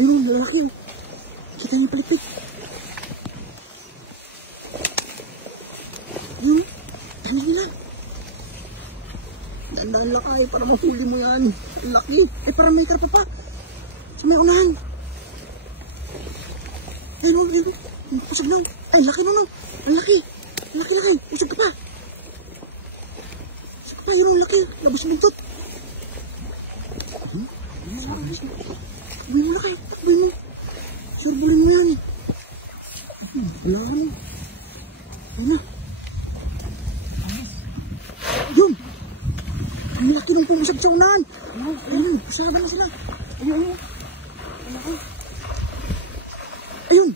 Ayun, lalaki. Kita niyo palipit. Ayun, tanin nila. Dandaan lang ay para mahuli mo yan. Ang laki. Eh, parang may karpa pa. Sa may unahan. Ayun, ayun. Usag na. Ay, laki na no. Ang laki. Laki. Usag ka pa. Usag ka pa, yun ang laki. Labas buntot. Takboy mo laki. Takboy mo. Surbulin mo yan. Wala ka mo. Ayun na. Yun. Ang laki ng pumusag sa unahan. Ayun, usaban na sila. Ayun. Ayun.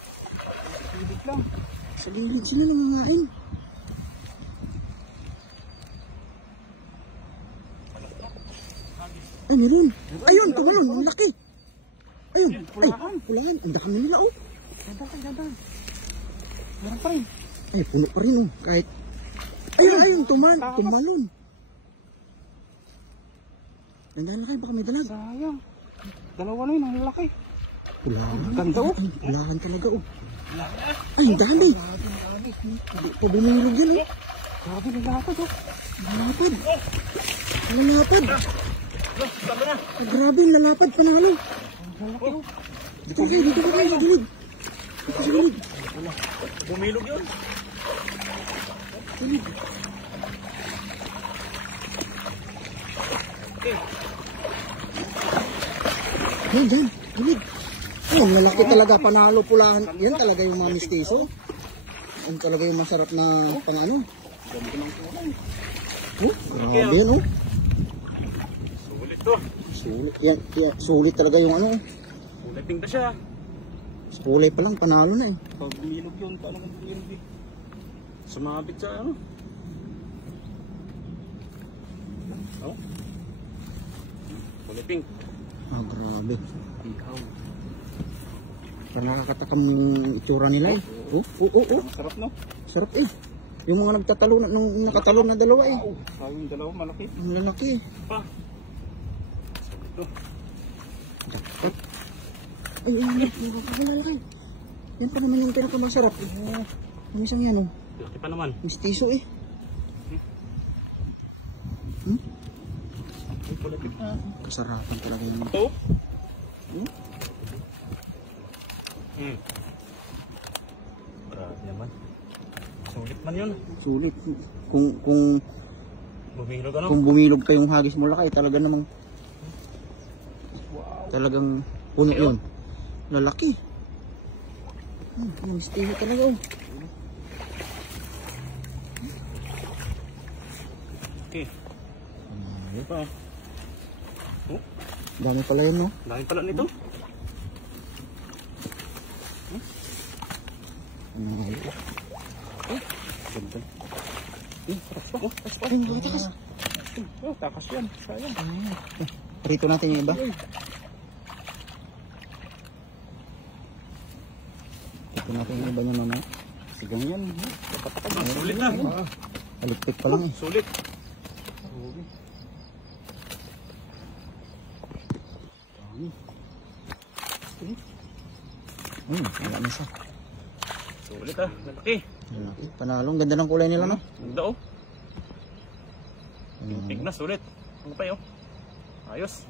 Sa gilid sila nangangain. Ay, meron. Ayun, tumalon. Ang laki. Ayun. Ay, pulahan. Ang dami nila, oh. Dadan. Meron pa rin. Ay, puno pa rin, oh. Kahit... Ayun, tumalon. Nandiyan na kayo, baka may dalag. Sayang. Dalawa na yun, ang lalaki. Pulahan. Ganda, oh. Pulahan talaga, oh. Ay, ang dami. Pabumulog yan, oh. Grabe, lalapad, oh. Lalapad. Grabe, lalapad, panalo. Ang lalaki, oh. Dito kayo, sa gilid. Dito sa gilid. Bumilog yun. Gilid. Yan, dyan. Gilid. Oh, lalaki talaga, panalo, pulahan. Yan talaga yung mga mistiso. Yan talaga yung masarap na pang-ano. Oh, grabe yan, oh. Sulit to. Sulit. Yan, sulit talaga yung ano. Suliting na siya. Sa kulay pa lang, panalo na eh. Pag bumilog yun, paano kung bumilog eh? Sumabit sa ano? Oh? Suliting. Ah, grabe. Ihaw. Parang nakakatakam yung itsura nila eh. Oh. Ang sarap, no? Sarap eh. Yung mga nagtatalo na, nung nakatalon na dalawa eh. Sabi yung dalawa, malaki. Ang lalaki eh. Pa. Sulit to. Dapat. Ay, nakakalalaki. Yan pa naman yung pinakamasarap. Ang isang yan oh. Laki pa naman. Mistiso eh. Ay, kulapit na. Kasarapan talaga yung... Oh? Grabe naman. Sulit man yun. Sulit. Kung Bumilog ano? kung bumilog kayong hagis mo lakay, talaga namang talagang puno yun. Lalaki. Mistiso talaga oh. Okay. Ano pa? Oh? Dami pala yun no? Dami pala nito. Ganda. Ay, takas. Oh, takas yan. Sayang. Rito natin yung iba. Rito natin yung iba niya mamaya. Sigang yan. Sulit na. Alikpik pa lang eh. Sulit. Wala na siya. Sulit ah. Malaki. Lalaki. Panalong. Ganda ng kulay nila no? Ganda oh. Tignas ulit. Ano pa yun? Ayos.